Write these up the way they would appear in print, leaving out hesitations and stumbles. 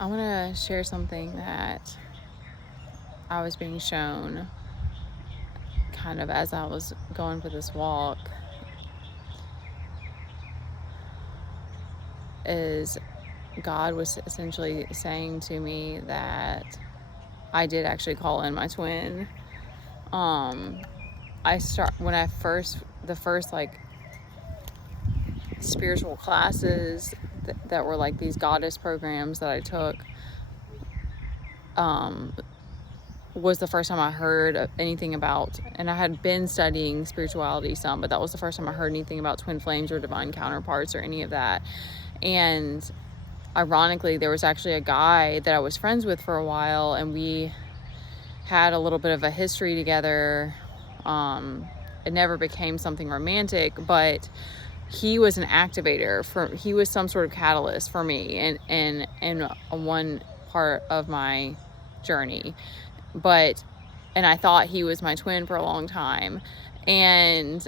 I want to share something that I was being shown kind of as I was going for this walk. Is God was essentially saying to me that I did actually call in my twin. The first like spiritual classes that were like these goddess programs that I took, was the first time I heard anything about, and I had been studying spirituality some, but that was the first time I heard anything about twin flames or divine counterparts or any of that. And ironically, there was actually a guy that I was friends with for a while, and we had a little bit of a history together. It never became something romantic, but he was an activator he was some sort of catalyst for me in one part of my journey. And I thought he was my twin for a long time. And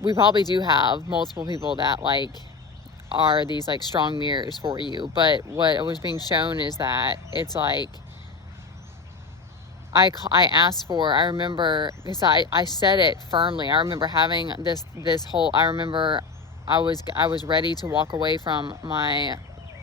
we probably do have multiple people that like are these like strong mirrors for you. But what was being shown is that it's like I asked for, I remember, because I said it firmly. I remember having this whole, I remember I was ready to walk away from my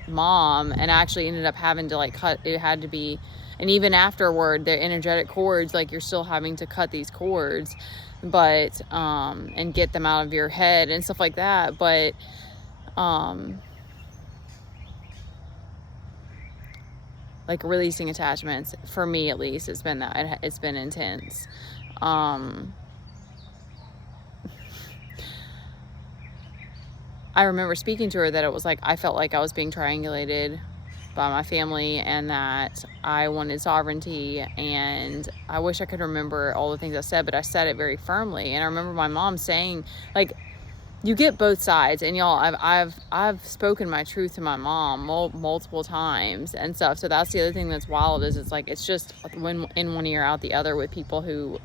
mom, and I actually ended up having to like cut, it had to be, and even afterward, the energetic cords, like you're still having to cut these cords, but, and get them out of your head and stuff like that. But, like releasing attachments, for me at least, it's been intense. I remember speaking to her that it was like I felt like I was being triangulated by my family, and that I wanted sovereignty, and I wish I could remember all the things I said, but I said it very firmly. And I remember my mom saying, like, you get both sides, and y'all, I've spoken my truth to my mom multiple times and stuff. So that's the other thing that's wild, is it's like, it's just when in one ear out the other with people who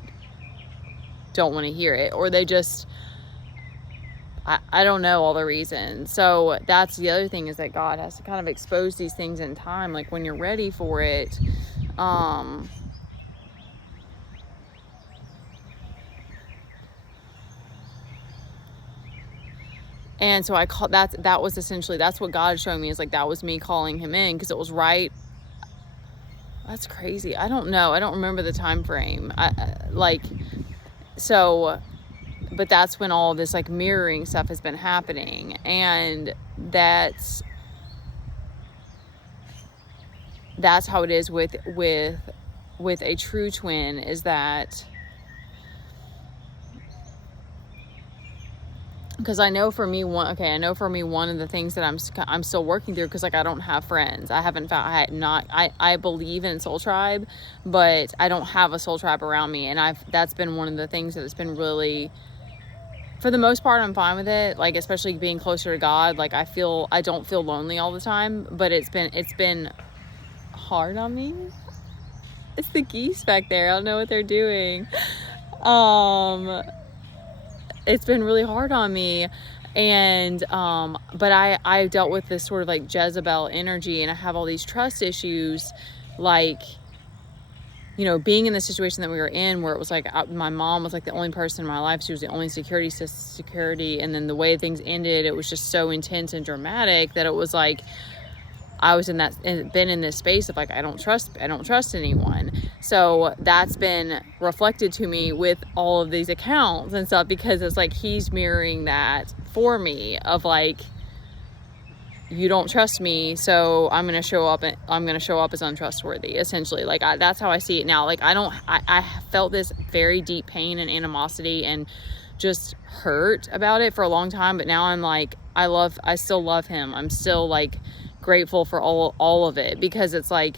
don't want to hear it, or they just, I don't know all the reasons. So that's the other thing, is that God has to kind of expose these things in time, like when you're ready for it. And so that was essentially, that's what God showed me, is like, that was me calling him in, because it was right. That's crazy. I don't know. I don't remember the time frame. But that's when all this like mirroring stuff has been happening. And that's how it is with a true twin, is that, because I know for me one of the things that I'm still working through, because like I don't have friends. I haven't found, I believe in soul tribe, but I don't have a soul tribe around me. And that's been one of the things that has been really, for the most part, I'm fine with it. Like, especially being closer to God, like I don't feel lonely all the time, but it's been hard on me. It's the geese back there. I don't know what they're doing. It's been really hard on me. And but I dealt with this sort of like Jezebel energy, and I have all these trust issues, like, you know, being in the situation that we were in, where it was like my mom was like the only person in my life. She was the only security. And then the way things ended, it was just so intense and dramatic that it was like I was been in this space of like, I don't trust anyone. So that's been reflected to me with all of these accounts and stuff, because it's like he's mirroring that for me, of like, you don't trust me, so I'm going to show up as untrustworthy, essentially. Like, that's how I see it now. Like, I felt this very deep pain and animosity and just hurt about it for a long time. But now I'm like, I still love him. I'm still like grateful for all of it, because it's like,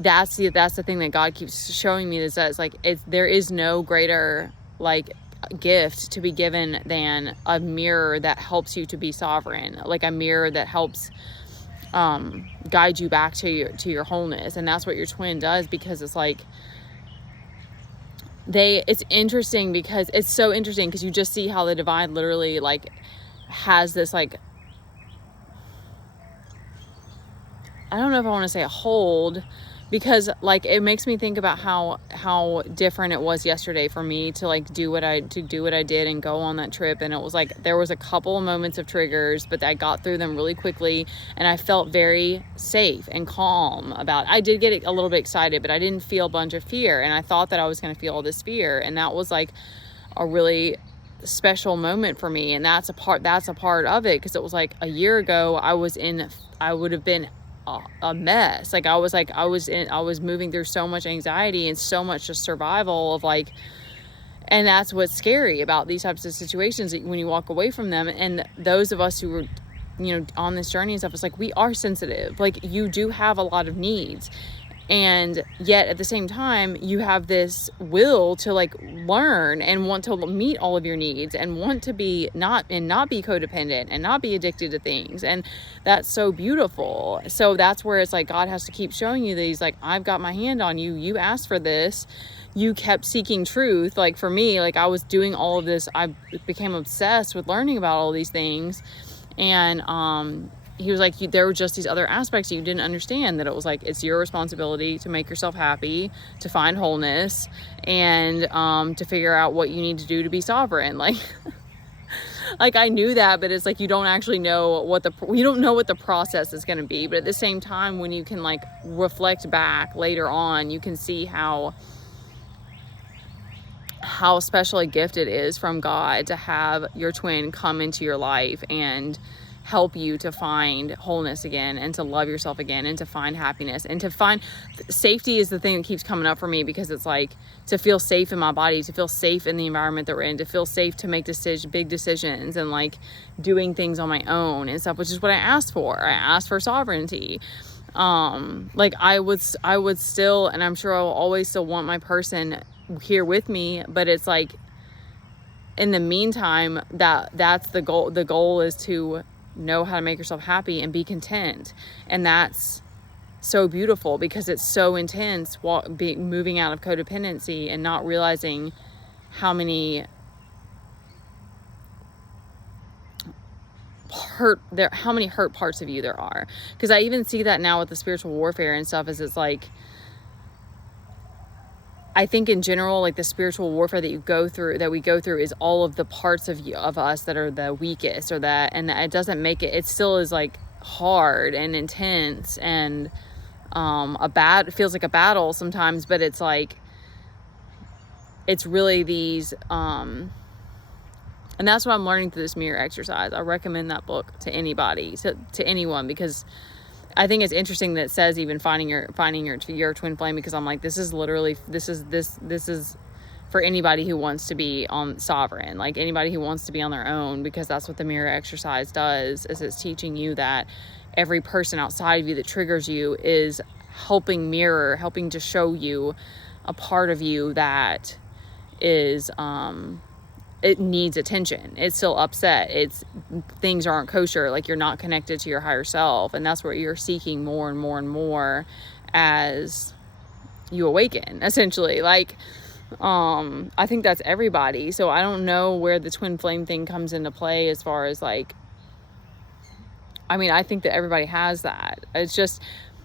that's the thing that God keeps showing me, is that it's like, there is no greater like gift to be given than a mirror that helps you to be sovereign, like a mirror that helps guide you back to your wholeness. And that's what your twin does, because it's like it's interesting, because it's so interesting, because you just see how the divine literally like has this like, I don't know if I want to say a hold, because like it makes me think about how different it was yesterday for me to like do what I did and go on that trip. And it was like there was a couple of moments of triggers, but I got through them really quickly, and I felt very safe and calm about it. I did get a little bit excited, but I didn't feel a bunch of fear, and I thought that I was going to feel all this fear, and that was like a really special moment for me. And that's a part of it, because it was like a year ago I would have been a mess. Like I was moving through so much anxiety and so much just survival of like, and that's what's scary about these types of situations, when you walk away from them. And those of us who were, you know, on this journey and stuff, it's like, we are sensitive. Like you do have a lot of needs, and yet at the same time you have this will to like learn and want to meet all of your needs, and want to be not be codependent and not be addicted to things. And that's so beautiful. So that's where it's like God has to keep showing you that he's like, I've got my hand on you. You asked for this. You kept seeking truth. Like for me, like I was doing all of this. I became obsessed with learning about all these things. And he was like, there were just these other aspects you didn't understand, that it was like, it's your responsibility to make yourself happy, to find wholeness, and to figure out what you need to do to be sovereign. Like, like I knew that, but it's like, you don't actually know you don't know what the process is going to be. But at the same time, when you can like reflect back later on, you can see how special a gift it is from God to have your twin come into your life and help you to find wholeness again, and to love yourself again, and to find happiness, and to find safety is the thing that keeps coming up for me, because it's like, to feel safe in my body, to feel safe in the environment that we're in, to feel safe to make big decisions and like doing things on my own and stuff, which is what I asked for. I asked for sovereignty. Like I would still, and I'm sure I'll always still want my person here with me, but it's like, in the meantime, that's the goal. The goal is to know how to make yourself happy and be content. And that's so beautiful, because it's so intense moving out of codependency and not realizing how many hurt parts of you there are. Because I even see that now with the spiritual warfare and stuff, is it's like, I think in general, like the spiritual warfare that we go through is all of the parts of us that are the weakest, or that, and it doesn't make it still is like hard and intense, and it feels like a battle sometimes, but it's like, it's really these, and that's what I'm learning through this mirror exercise. I recommend that book to anybody, to anyone, because I think it's interesting that it says even finding your twin flame, because I'm like, this is for anybody who wants to be on sovereign, like anybody who wants to be on their own, because that's what the mirror exercise does, is it's teaching you that every person outside of you that triggers you is helping to show you a part of you that is it needs attention. It's still upset. Things aren't kosher. Like, you're not connected to your higher self. And that's what you're seeking more and more and more as you awaken, essentially. Like, I think that's everybody. So I don't know where the twin flame thing comes into play, as far as like, I mean, I think that everybody has that. It's just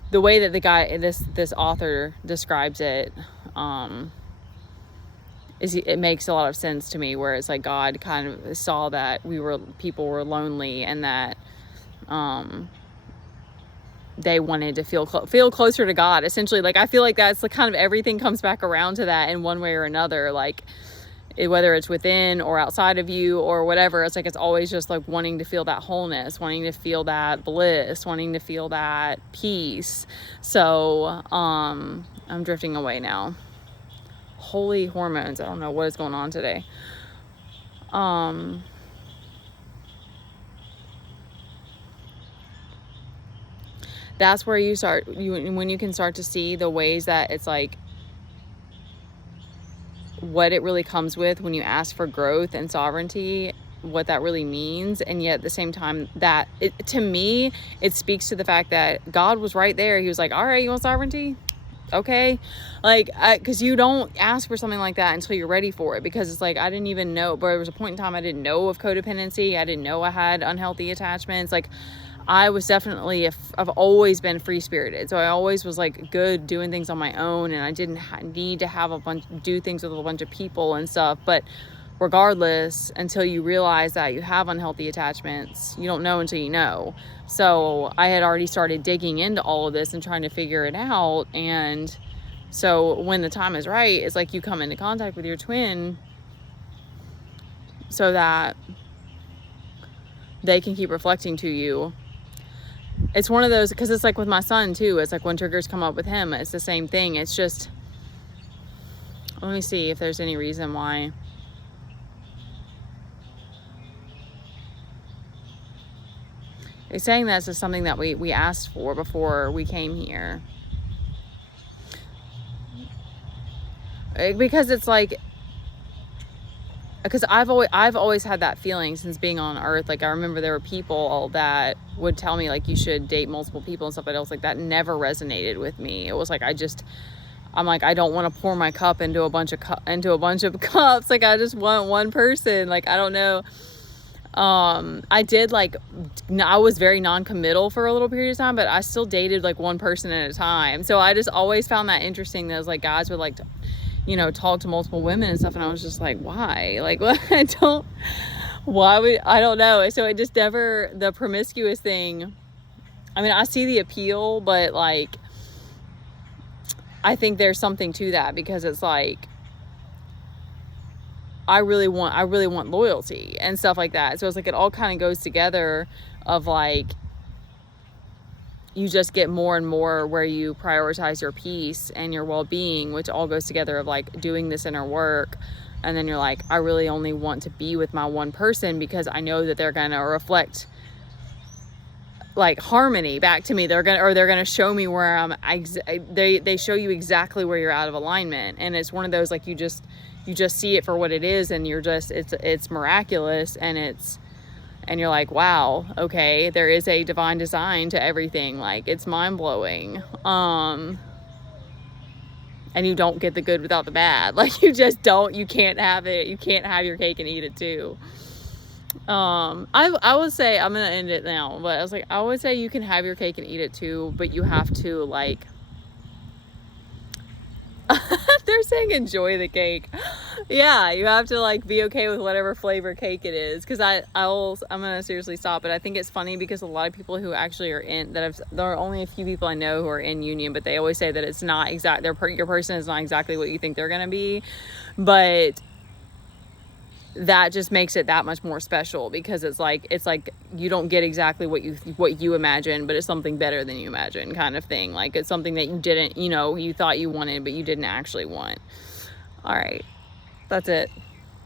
the way that the guy, this author describes it, it makes a lot of sense to me, where it's like God kind of saw that people were lonely, and that they wanted to feel closer to God, essentially. Like, I feel like that's like kind of everything comes back around to that in one way or another, like whether it's within or outside of you or whatever. It's like, it's always just like wanting to feel that wholeness, wanting to feel that bliss, wanting to feel that peace. So I'm drifting away now. Holy hormones. I don't know what is going on today. That's where when you can start to see the ways that it's like, what it really comes with when you ask for growth and sovereignty, what that really means. And yet at the same time, that to me, it speaks to the fact that God was right there. He was like, all right, you want sovereignty? okay? Like, because you don't ask for something like that until you're ready for it, because it's like, I didn't even know, but there was a point in time I didn't know of codependency. I didn't know I had unhealthy attachments. Like, I was definitely, I've always been free-spirited, so I always was like good doing things on my own, and I didn't need to have do things with a bunch of people and stuff. But regardless, until you realize that you have unhealthy attachments, you don't know until you know. So I had already started digging into all of this and trying to figure it out. And so when the time is right, it's like you come into contact with your twin so that they can keep reflecting to you. It's one of those, because it's like with my son too, it's like when triggers come up with him, it's the same thing. It's just, let me see if there's any reason why. It's saying this is something that we asked for before we came here. Because it's like, because I've always had that feeling since being on Earth. Like, I remember there were people that would tell me like you should date multiple people and stuff, but I was like, that never resonated with me. It was like, I'm like, I don't want to pour my cup into a bunch of cups. Like, I just want one person. Like, I don't know. I did like, I was very non-committal for a little period of time, but I still dated like one person at a time. So I just always found that interesting. That was like, guys would like to, you know, talk to multiple women and stuff. And I was just like, why? Like, what? I don't know. So it just never, the promiscuous thing. I mean, I see the appeal, but like, I think there's something to that, because it's like, I really want loyalty and stuff like that. So it's like, it all kind of goes together of like, you just get more and more where you prioritize your peace and your well-being, which all goes together of like doing this inner work. And then you're like, I really only want to be with my one person, because I know that they're going to reflect like harmony back to me. They're going to show me where they show you exactly where you're out of alignment. And it's one of those, like, you just see it for what it is, and you're just, it's miraculous, and you're like, wow, okay, there is a divine design to everything. Like, it's mind-blowing. And you don't get the good without the bad. Like, you just don't, you can't have it. You can't have your cake and eat it too. I would say, I'm going to end it now, but I was like, I would say you can have your cake and eat it too, but you have to like, they're saying enjoy the cake. Yeah, you have to like be okay with whatever flavor cake it is. Because I'm gonna seriously stop. But I think it's funny because a lot of people who actually are there are only a few people I know who are in union, but they always say that it's not exact. Your person is not exactly what you think they're gonna be, but that just makes it that much more special, because it's like you don't get exactly what you imagine, but it's something better than you imagine, kind of thing. Like, it's something that you didn't, you thought you wanted, but you didn't actually want. All right, that's it.